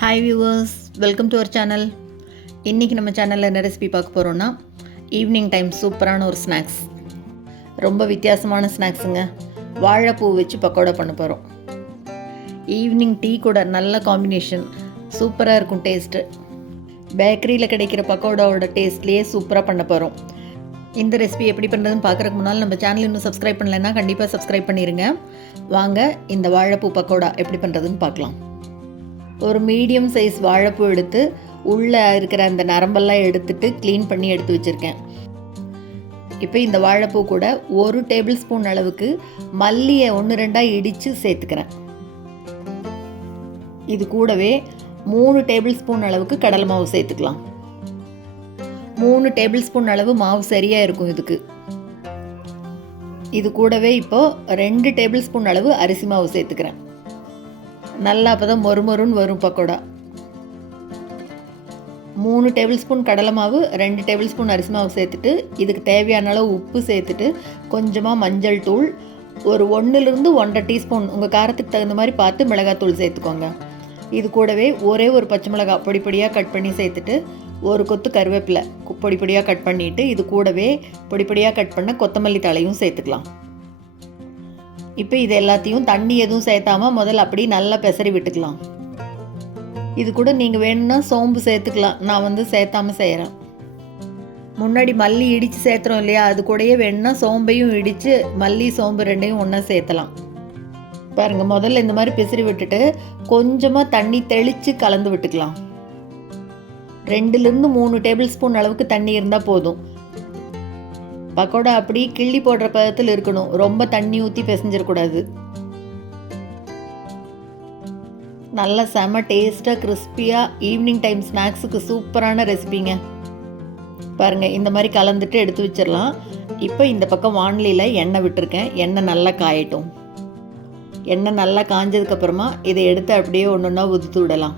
Hi viewers, welcome to our channel. இன்றைக்கி நம்ம சேனலில் என்ன ரெசிபி பார்க்க போகிறோன்னா, ஈவினிங் டைம் சூப்பரான ஒரு ஸ்நாக்ஸ், ரொம்ப வித்தியாசமான ஸ்நாக்ஸுங்க. வாழைப்பூ வச்சு பக்கோடா பண்ண போகிறோம். ஈவினிங் டீ கூட நல்ல காம்பினேஷன், சூப்பராக இருக்கும் டேஸ்ட்டு. பேக்கரியில் கிடைக்கிற பக்கோடாவோட டேஸ்ட்லேயே சூப்பராக பண்ண போகிறோம். இந்த ரெசிபி எப்படி பண்ணுறதுன்னு பார்க்குறதுக்கு முன்னால் நம்ம சேனல் இன்னும் சப்ஸ்கிரைப் பண்ணலைன்னா கண்டிப்பாக சப்ஸ்கிரைப் பண்ணிடுங்க. வாங்க இந்த வாழைப்பூ பக்கோடா எப்படி பண்ணுறதுன்னு பார்க்கலாம். ஒரு மீடியம் சைஸ் வாழைப்பூ எடுத்து உள்ளே இருக்கிற அந்த நரம்பெல்லாம் எடுத்துட்டு க்ளீன் பண்ணி எடுத்து வச்சுருக்கேன். இப்போ இந்த வாழைப்பூ கூட 1 டேபிள் ஸ்பூன் அளவுக்கு மல்லியை 1-2 இடித்து சேர்த்துக்கிறேன். இது கூடவே 3 டேபிள் ஸ்பூன் அளவுக்கு கடலை மாவு சேர்த்துக்கலாம். 3 டேபிள் ஸ்பூன் அளவு மாவு சரியாக இருக்கும் இதுக்கு. இது கூடவே இப்போது 2 டேபிள் ஸ்பூன் அளவு அரிசி மாவு சேர்த்துக்கிறேன். நல்லா அப்போ தான் மொறுமொறுன்னு வரும் பக்கோடா. 3 டேபிள் ஸ்பூன் கடலை மாவு, 2 டேபிள் ஸ்பூன் அரிசி மாவு சேர்த்துட்டு இதுக்கு தேவையான அளவு உப்பு சேர்த்துட்டு கொஞ்சமாக மஞ்சள் தூள், ஒரு 1-1 1/2 டீஸ்பூன் உங்கள் காரத்துக்கு தகுந்த மாதிரி பார்த்து மிளகாத்தூள் சேர்த்துக்கோங்க. இது கூடவே ஒரே ஒரு பச்சை மிளகாய் பொடி பொடியாக கட் பண்ணி சேர்த்துட்டு ஒரு கொத்து கருவேப்பிலை பொடி பொடியாக கட் பண்ணிவிட்டு இது கூடவே பொடி பொடியாக கட் பண்ண கொத்தமல்லி தழையும் சேர்த்துக்கலாம். இப்போ இது எல்லாத்தையும் தண்ணி எதுவும் சேர்த்தாமல் முதல்ல அப்படி நல்லா பெசரி விட்டுக்கலாம். இது கூட நீங்கள் வேணும்னா சோம்பு சேர்த்துக்கலாம். நான் சேர்த்தாமல் செய்கிறேன். முன்னாடி மல்லி இடித்து சேர்த்துறோம் இல்லையா, அது கூடயே வேணும்னா சோம்பையும் இடித்து மல்லி சோம்பு 2ஐயும் ஒன்றா சேர்த்தலாம். பாருங்கள், முதல்ல இந்த மாதிரி பெசரி விட்டுட்டு கொஞ்சமாக தண்ணி தெளித்து கலந்து விட்டுக்கலாம். 2-3 டேபிள் ஸ்பூன் அளவுக்கு தண்ணி இருந்தால் போதும். பக்கோடா அப்படி கிள்ளி போடுற பதத்தில் இருக்கணும், ரொம்ப தண்ணி ஊற்றி பிசைஞ்சிடக்கூடாது. நல்லா செம டேஸ்ட்டாக கிறிஸ்பியாக ஈவினிங் டைம் ஸ்நாக்ஸுக்கு சூப்பரான ரெசிபிங்க. பாருங்கள், இந்த மாதிரி கலந்துட்டு எடுத்து வச்சிடலாம். இப்போ இந்த பக்கம் வாணலியில் எண்ணெய் விட்டுருக்கேன். எண்ணெய் நல்லா காயட்டும். எண்ணெய் நல்லா காஞ்சதுக்கப்புறமா இதை எடுத்து அப்படியே ஒன்றா உதுத்து விடலாம்.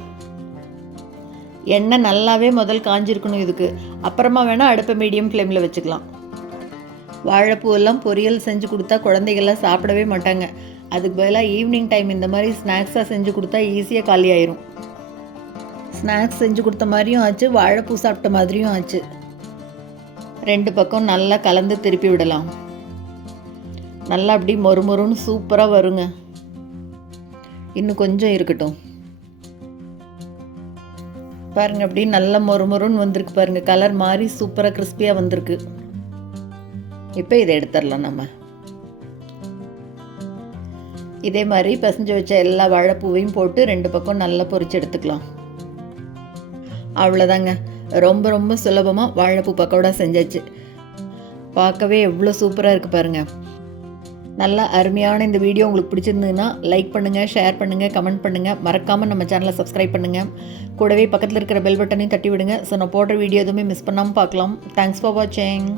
எண்ணெய் நல்லாவே முதல் காஞ்சிருக்கணும் இதுக்கு. அப்புறமா வேணால் அடுப்பை மீடியம் ஃப்ளேமில் வச்சுக்கலாம். வாழைப்பூவெல்லாம் பொரியல் செஞ்சு கொடுத்தா குழந்தைகள்லாம் சாப்பிடவே மாட்டாங்க. அதுக்கு பதிலாக ஈவினிங் டைம் இந்த மாதிரி ஸ்நாக்ஸாக செஞ்சு கொடுத்தா ஈஸியாக காலி ஆயிரும். ஸ்நாக்ஸ் செஞ்சு கொடுத்த மாதிரியும் ஆச்சு, வாழைப்பூ சாப்பிட்ட மாதிரியும் ஆச்சு. 2 பக்கம் நல்லா கலந்து திருப்பி விடலாம். நல்லா அப்படி மொறுமொறுன்னு சூப்பராக வருங்க. இன்னும் கொஞ்சம் இருக்கட்டும். பாருங்கள், அப்படி நல்லா மொறுமொறுன்னு வந்திருக்கு. பாருங்கள், கலர் மாதிரி சூப்பராக கிறிஸ்பியாக வந்திருக்கு. இப்போ இதை எடுத்துடலாம். நம்ம இதே மாதிரி பசஞ்சு வச்ச எல்லா வாழைப்பூவையும் போட்டு 2 பக்கம் நல்லா பொரிச்சு எடுத்துக்கலாம். அவ்வளோதாங்க, ரொம்ப ரொம்ப சுலபமாக வாழைப்பூ பக்கோடா செஞ்சாச்சு. பார்க்கவே எவ்வளோ சூப்பராக இருக்குது பாருங்கள். நல்லா அருமையான இந்த வீடியோ உங்களுக்கு பிடிச்சிருந்ததுன்னா லைக் பண்ணுங்கள், ஷேர் பண்ணுங்கள், கமெண்ட் பண்ணுங்கள். மறக்காமல் நம்ம சேனலை சப்ஸ்கிரைப் பண்ணுங்கள். கூடவே பக்கத்தில் இருக்கிற பெல் பட்டனையும் தட்டி விடுங்க. ஸோ நான் போடுற வீடியோ எதுவுமே மிஸ் பண்ணாமல் பார்க்கலாம். தேங்க்ஸ் ஃபார் வாட்சிங்.